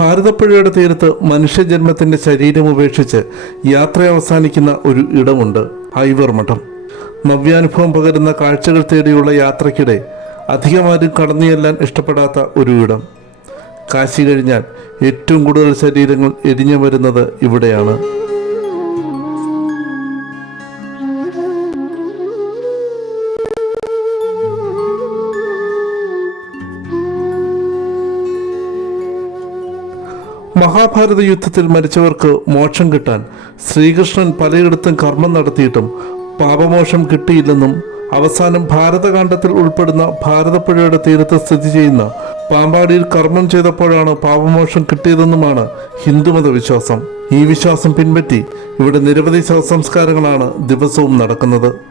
ഭാരതപ്പുഴയുടെ തീരത്ത് മനുഷ്യജന്മത്തിന്റെ ശരീരം ഉപേക്ഷിച്ച് യാത്ര അവസാനിക്കുന്ന ഒരു ഇടമുണ്ട് ഹൈവർ മഠം. നവ്യാനുഭവം പകരുന്ന കാഴ്ചകൾ തേടിയുള്ള യാത്രയ്ക്കിടെ അധികമാരും കടന്നു ചെല്ലാൻ ഇഷ്ടപ്പെടാത്ത ഒരു ഇടം. കാശി കഴിഞ്ഞാൽ ഏറ്റവും കൂടുതൽ ശരീരങ്ങൾ എരിഞ്ഞു വരുന്നത് ഇവിടെയാണ്. മഹാഭാരത യുദ്ധത്തിൽ മരിച്ചവർക്ക് മോക്ഷം കിട്ടാൻ ശ്രീകൃഷ്ണൻ പലയിടത്തും കർമ്മം നടത്തിയിട്ടും പാപമോക്ഷം കിട്ടിയില്ലെന്നും അവസാനം ഭാരതകാണ്ഡത്തിൽ ഉൾപ്പെടുന്ന ഭാരതപ്പുഴയുടെ തീരത്ത് സ്ഥിതി ചെയ്യുന്ന പാമ്പാടിയിൽ കർമ്മം ചെയ്തപ്പോഴാണ് പാപമോക്ഷം കിട്ടിയതെന്നുമാണ് ഹിന്ദുമത വിശ്വാസം ഈ വിശ്വാസം പിൻപറ്റി ഇവിടെ നിരവധി ശവസംസ്കാരങ്ങളാണ് ദിവസവും നടക്കുന്നത്.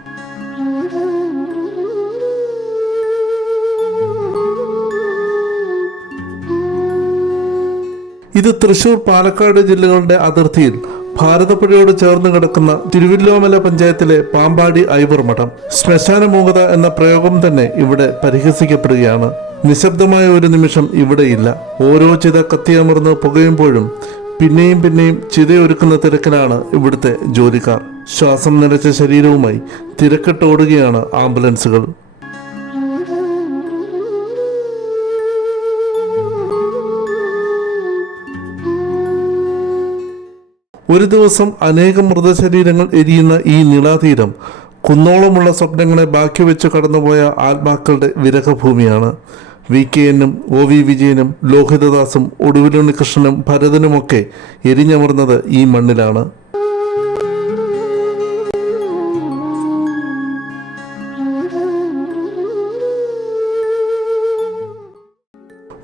ഇത് തൃശൂർ പാലക്കാട് ജില്ലകളുടെ അതിർത്തിയിൽ ഭാരതപ്പുഴയോട് ചേർന്ന് കിടക്കുന്ന തിരുവില്ലോമല പഞ്ചായത്തിലെ പാമ്പാടി ഐവർ മഠം ശ്മശാന മൂകത എന്ന പ്രയോഗം തന്നെ ഇവിടെ പരിഹസിക്കപ്പെടുകയാണ്. നിശബ്ദമായ ഒരു നിമിഷം ഇവിടെയില്ല. ഓരോ ചിത കത്തിയമർന്ന് പുകയുമ്പോഴും പിന്നെയും പിന്നെയും ചിതയൊരുക്കുന്ന തിരക്കിലാണ് ഇവിടുത്തെ ജോലിക്കാർ. ശ്വാസം നിലച്ച ശരീരവുമായി തിരക്കിട്ടോടുകയാണ് ആംബുലൻസുകൾ. ഒരു ദിവസം അനേകം മൃതശരീരങ്ങൾ എരിയുന്ന ഈ നിളാതീരം കുന്നോളമുള്ള സ്വപ്നങ്ങളെ ബാക്കി വെച്ച് കടന്നുപോയ ആത്മാക്കളുടെ വിരഹഭൂമിയാണ്. വി കെ എന്നും ഒ വി വിജയനും ലോഹിതദാസും ഒടുവിലുണ്ണികൃഷ്ണനും ഭരതനുമൊക്കെ എരിഞ്ഞമർന്നത് ഈ മണ്ണിലാണ്.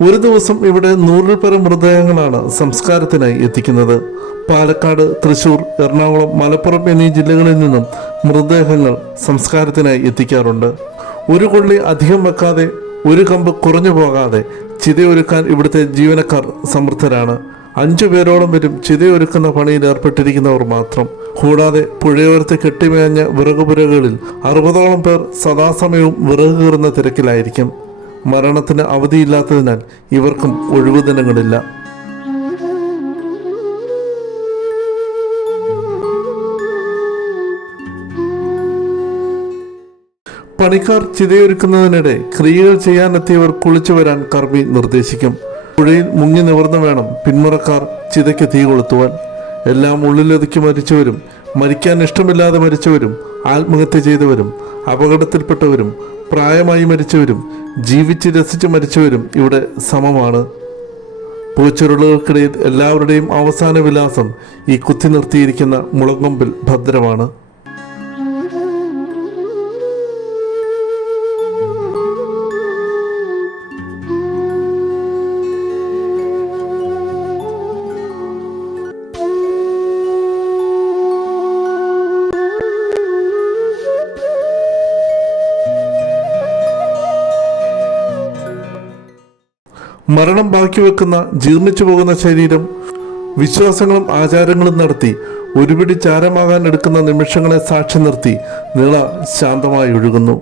ഒരു ദിവസം ഇവിടെ നൂറിൽ പരം മൃതദേഹങ്ങളാണ് സംസ്കാരത്തിനായി എത്തിക്കുന്നത്. പാലക്കാട് തൃശൂർ എറണാകുളം മലപ്പുറം എന്നീ ജില്ലകളിൽ നിന്നും മൃതദേഹങ്ങൾ സംസ്കാരത്തിനായി എത്തിക്കാറുണ്ട്. ഒരു കൊള്ളി അധികം വെക്കാതെ ഒരു കമ്പ് കുറഞ്ഞു പോകാതെ ചിതയൊരുക്കാൻ ഇവിടുത്തെ ജീവനക്കാർ സമർത്ഥരാണ്. അഞ്ചു പേരോളം വരും ചിതയൊരുക്കുന്ന പണിയിൽ ഏർപ്പെട്ടിരിക്കുന്നവർ മാത്രം. കൂടാതെ പുഴയോരത്ത് കെട്ടിമേഞ്ഞ വിറകുപുരകളിൽ അറുപതോളം പേർ സദാസമയവും വിറക് കീറുന്ന തിരക്കിലായിരിക്കും. മരണത്തിന് അവധിയില്ലാത്തതിനാൽ ഇവർക്കും ഒഴിവു ദിനങ്ങളില്ല പണിക്കാർ ചിതയൊരുക്കുന്നതിനിടെ ക്രിയകൾ ചെയ്യാനെത്തിയവർ കുളിച്ചു വരാൻ കർമ്മി നിർദ്ദേശിക്കും. പുഴയിൽ മുങ്ങി നിവർന്നു വേണം പിന്മുറക്കാർ ചിതയ്ക്ക് തീ കൊളുത്തുവാൻ. എല്ലാം ഉള്ളിലൊതുക്കി മരിച്ചവരും മരിക്കാൻ ഇഷ്ടമില്ലാതെ മരിച്ചവരും ആത്മഹത്യ ചെയ്തവരും അപകടത്തിൽപ്പെട്ടവരും പ്രായമായി മരിച്ചവരും ജീവിച്ച് രസിച്ച് മരിച്ചവരും ഇവിടെ സമമാണ്. പൂച്ചുരുളുകൾക്കിടയിൽ എല്ലാവരുടെയും അവസാന വിലാസം ഈ കുത്തി നിർത്തിയിരിക്കുന്ന മുളങ്കൊമ്പിൽ ഭദ്രമാണ്. മരണം ബാക്കി വെക്കുന്ന ജീർണിച്ചു പോകുന്ന ശരീരം വിശ്വാസങ്ങളും ആചാരങ്ങളും നടത്തി ഒരുപിടി ചാരമാകാൻ എടുക്കുന്ന നിമിഷങ്ങളെ സാക്ഷി നിർത്തി നിള ശാന്തമായി ഒഴുകുന്നു.